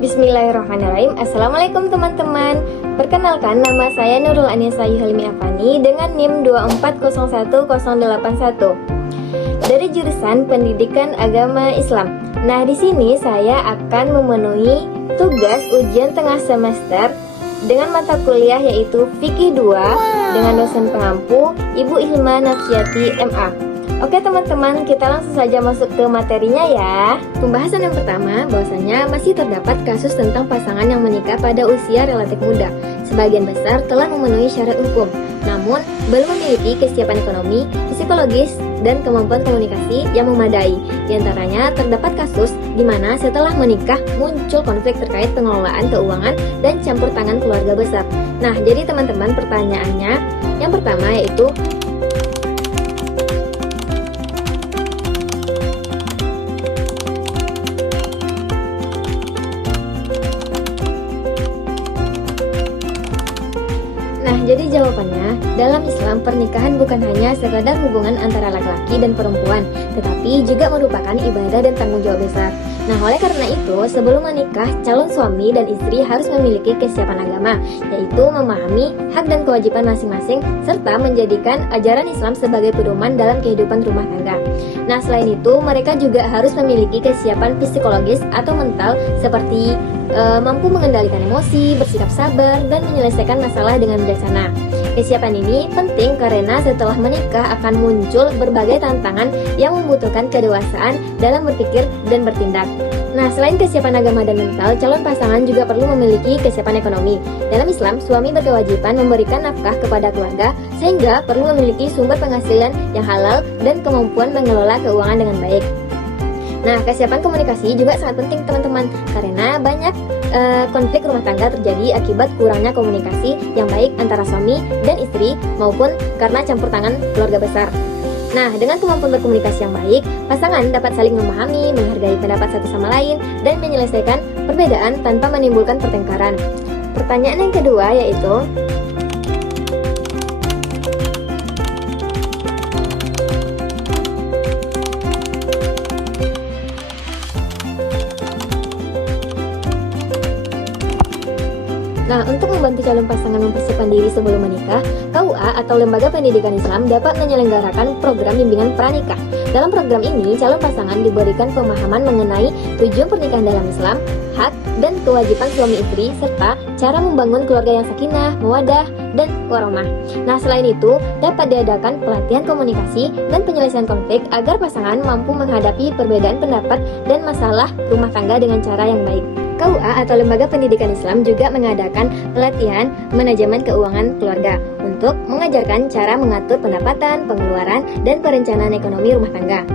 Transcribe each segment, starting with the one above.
Bismillahirrahmanirrahim. Assalamualaikum teman-teman. Perkenalkan, nama saya Nurul Anissa Yuhelmi Afani dengan NIM 2401081 dari jurusan Pendidikan Agama Islam. Nah, di sini saya akan memenuhi tugas ujian tengah semester dengan mata kuliah yaitu Fikih 2 dengan dosen pengampu Ibu Hilma Nafsiati MA. Oke teman-teman, kita langsung saja masuk ke materinya ya. Pembahasan yang pertama, bahwasanya masih terdapat kasus tentang pasangan yang menikah pada usia relatif muda. Sebagian besar telah memenuhi syarat hukum, namun belum memiliki kesiapan ekonomi, psikologis, dan kemampuan komunikasi yang memadai. Di antaranya terdapat kasus di mana setelah menikah muncul konflik terkait pengelolaan keuangan dan campur tangan keluarga besar. Nah, jadi teman-teman, pertanyaannya yang pertama yaitu jadi jawabannya, dalam Islam pernikahan bukan hanya sekadar hubungan antara laki-laki dan perempuan, tetapi juga merupakan ibadah dan tanggung jawab besar. Nah, oleh karena itu, sebelum menikah, calon suami dan istri harus memiliki kesiapan agama, yaitu memahami hak dan kewajiban masing-masing, serta menjadikan ajaran Islam sebagai pedoman dalam kehidupan rumah tangga. Nah, selain itu, mereka juga harus memiliki kesiapan psikologis atau mental seperti mampu mengendalikan emosi, bersikap sabar, dan menyelesaikan masalah dengan bijaksana. Kesiapan ini penting karena setelah menikah akan muncul berbagai tantangan yang membutuhkan kedewasaan dalam berpikir dan bertindak. Nah, selain kesiapan agama dan mental, calon pasangan juga perlu memiliki kesiapan ekonomi. Dalam Islam, suami berkewajiban memberikan nafkah kepada keluarga, sehingga perlu memiliki sumber penghasilan yang halal dan kemampuan mengelola keuangan dengan baik. Nah, kesiapan komunikasi juga sangat penting teman-teman, karena banyak konflik rumah tangga terjadi akibat kurangnya komunikasi yang baik antara suami dan istri maupun karena campur tangan keluarga besar. Nah, dengan kemampuan berkomunikasi yang baik, pasangan dapat saling memahami, menghargai pendapat satu sama lain, dan menyelesaikan perbedaan tanpa menimbulkan pertengkaran. Pertanyaan yang kedua yaitu, nah, untuk membantu calon pasangan mempersiapkan diri sebelum menikah, KUA atau Lembaga Pendidikan Islam dapat menyelenggarakan program bimbingan pranikah. Dalam program ini, calon pasangan diberikan pemahaman mengenai tujuan pernikahan dalam Islam, hak dan kewajiban suami istri, serta cara membangun keluarga yang sakinah, mawaddah, dan warahmah. Nah, selain itu, dapat diadakan pelatihan komunikasi dan penyelesaian konflik agar pasangan mampu menghadapi perbedaan pendapat dan masalah rumah tangga dengan cara yang baik. KUA atau Lembaga Pendidikan Islam juga mengadakan pelatihan manajemen keuangan keluarga untuk mengajarkan cara mengatur pendapatan, pengeluaran, dan perencanaan ekonomi rumah tangga.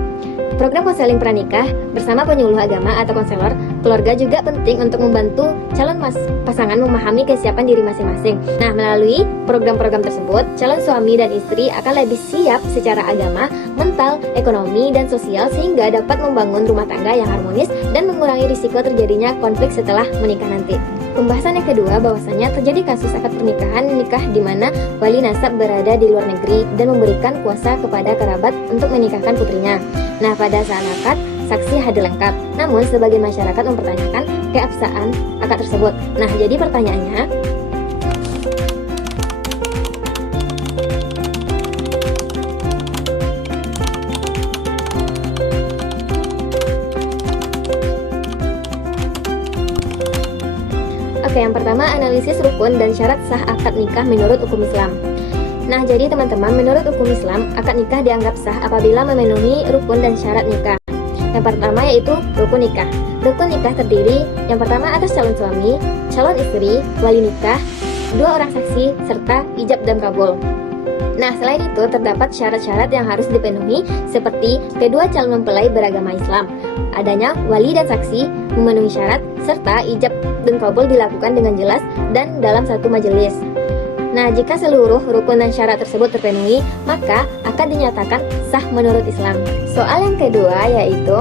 Program konseling pranikah bersama penyuluh agama atau konselor keluarga juga penting untuk membantu calon pasangan memahami kesiapan diri masing-masing. Nah, melalui program-program tersebut, calon suami dan istri akan lebih siap secara agama, mental, ekonomi, dan sosial sehingga dapat membangun rumah tangga yang harmonis dan mengurangi risiko terjadinya konflik setelah menikah nanti. Pembahasan yang kedua, bahwasanya terjadi kasus akad pernikahan nikah di mana wali nasab berada di luar negeri dan memberikan kuasa kepada kerabat untuk menikahkan putrinya. Nah, pada saat akad, saksi hadir lengkap. Namun, sebagian masyarakat mempertanyakan keabsahan akad tersebut. Nah, jadi pertanyaannya, oke, yang pertama, analisis rukun dan syarat sah akad nikah menurut hukum Islam. Nah, jadi teman-teman, menurut hukum Islam, akad nikah dianggap sah apabila memenuhi rukun dan syarat nikah. Yang pertama yaitu rukun nikah. Rukun nikah terdiri yang pertama atas calon suami, calon istri, wali nikah, 2 orang saksi, serta ijab dan kabul. Nah, selain itu terdapat syarat-syarat yang harus dipenuhi seperti kedua calon mempelai beragama Islam, adanya wali dan saksi, memenuhi syarat, serta ijab dan kabul dilakukan dengan jelas dan dalam satu majelis. Nah, jika seluruh rukun dan syarat tersebut terpenuhi, maka akan dinyatakan sah menurut Islam. Soal yang kedua yaitu,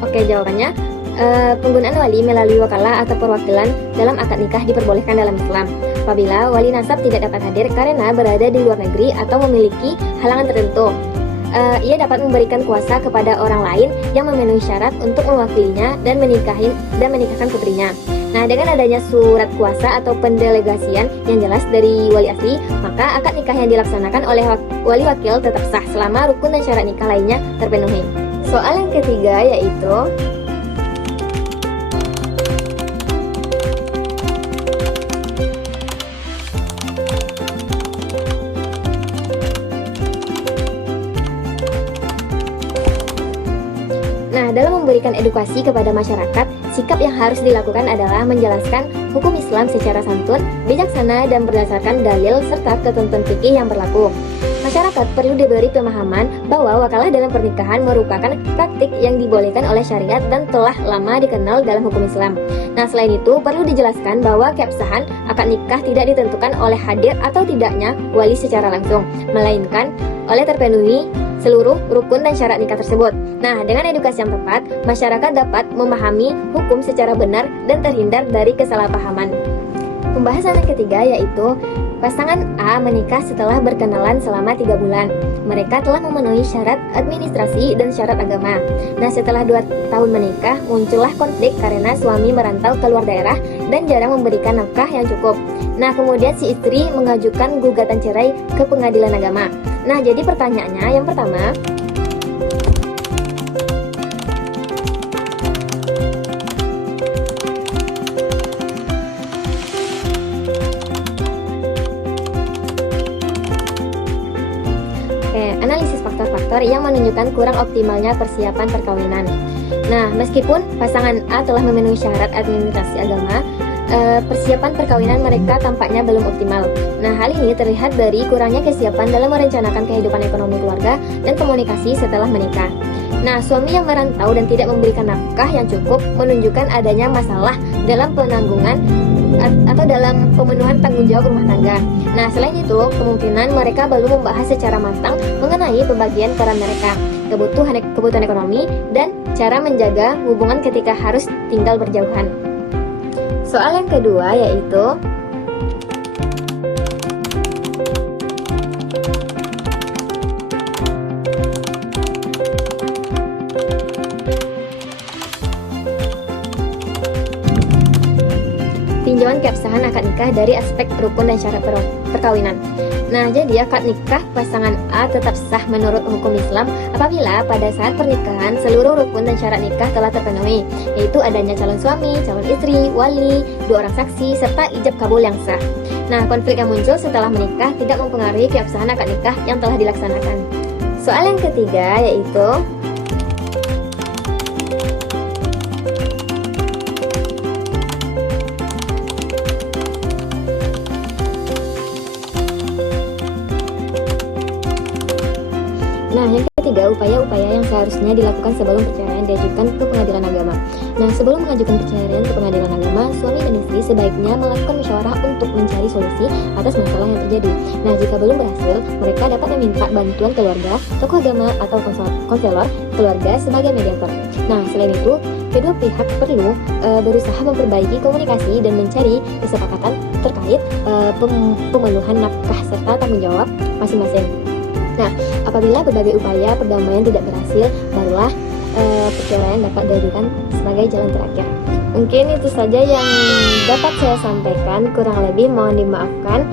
oke, jawabannya Penggunaan wali melalui wakalah atau perwakilan dalam akad nikah diperbolehkan dalam Islam. Apabila wali nasab tidak dapat hadir karena berada di luar negeri atau memiliki halangan tertentu, ia dapat memberikan kuasa kepada orang lain yang memenuhi syarat untuk mewakilinya dan menikahkan putrinya. Nah, dengan adanya surat kuasa atau pendelegasian yang jelas dari wali asli, maka akad nikah yang dilaksanakan oleh wali wakil tetap sah selama rukun dan syarat nikah lainnya terpenuhi. Soal yang ketiga yaitu dalam memberikan edukasi kepada masyarakat, sikap yang harus dilakukan adalah menjelaskan hukum Islam secara santun, bijaksana, dan berdasarkan dalil serta ketentuan fikih yang berlaku. Masyarakat perlu diberi pemahaman bahwa wakalah dalam pernikahan merupakan praktik yang dibolehkan oleh syariat dan telah lama dikenal dalam hukum Islam. Nah, selain itu perlu dijelaskan bahwa keabsahan akad nikah tidak ditentukan oleh hadir atau tidaknya wali secara langsung, melainkan oleh terpenuhi seluruh rukun dan syarat nikah tersebut. Nah, dengan edukasi yang tepat, masyarakat dapat memahami hukum secara benar dan terhindar dari kesalahpahaman. Pembahasan yang ketiga yaitu pasangan A menikah setelah berkenalan selama 3 bulan. Mereka telah memenuhi syarat administrasi dan syarat agama. Nah, setelah 2 tahun menikah, muncullah konflik karena suami merantau ke luar daerah dan jarang memberikan nafkah yang cukup. Nah, kemudian si istri mengajukan gugatan cerai ke pengadilan agama. Nah, jadi pertanyaannya yang pertama, analisis faktor-faktor yang menunjukkan kurang optimalnya persiapan perkawinan. Nah, meskipun pasangan A telah memenuhi syarat administrasi agama, persiapan perkawinan mereka tampaknya belum optimal. Nah, hal ini terlihat dari kurangnya kesiapan dalam merencanakan kehidupan ekonomi keluarga dan komunikasi setelah menikah. Nah, suami yang merantau dan tidak memberikan nafkah yang cukup menunjukkan adanya masalah dalam penanggungan atau dalam pemenuhan tanggung jawab rumah tangga. Nah, selain itu, kemungkinan mereka belum membahas secara matang mengenai pembagian peran mereka, kebutuhan ekonomi, dan cara menjaga hubungan ketika harus tinggal berjauhan. Soal yang kedua yaitu tinjauan keabsahan akad nikah dari aspek rukun dan syarat perkawinan. Nah, jadi akad nikah pasangan A tetap sah menurut hukum Islam apabila pada saat pernikahan seluruh rukun dan syarat nikah telah terpenuhi, yaitu adanya calon suami, calon istri, wali, 2 orang saksi, serta ijab kabul yang sah. Nah, konflik yang muncul setelah menikah tidak mempengaruhi keabsahan akad nikah yang telah dilaksanakan. Soal yang ketiga yaitu yang ketiga, upaya-upaya yang seharusnya dilakukan sebelum perceraian diajukan ke pengadilan agama. Nah, sebelum mengajukan perceraian ke pengadilan agama, suami dan istri sebaiknya melakukan musyawarah untuk mencari solusi atas masalah yang terjadi. Nah, jika belum berhasil, mereka dapat meminta bantuan keluarga, tokoh agama, atau konselor keluarga sebagai mediator. Nah, selain itu, kedua pihak perlu berusaha memperbaiki komunikasi dan mencari kesepakatan terkait pemenuhan nafkah serta tanggung jawab masing-masing. Nah, apabila berbagai upaya perdamaian tidak berhasil, barulah perceraian dapat diajukan sebagai jalan terakhir. Mungkin itu saja yang dapat saya sampaikan, kurang lebih mohon dimaafkan.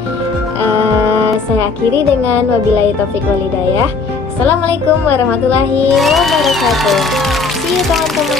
Saya akhiri dengan wabillahi taufiq wal hidayah. Assalamualaikum warahmatullahi wabarakatuh. See you teman-teman.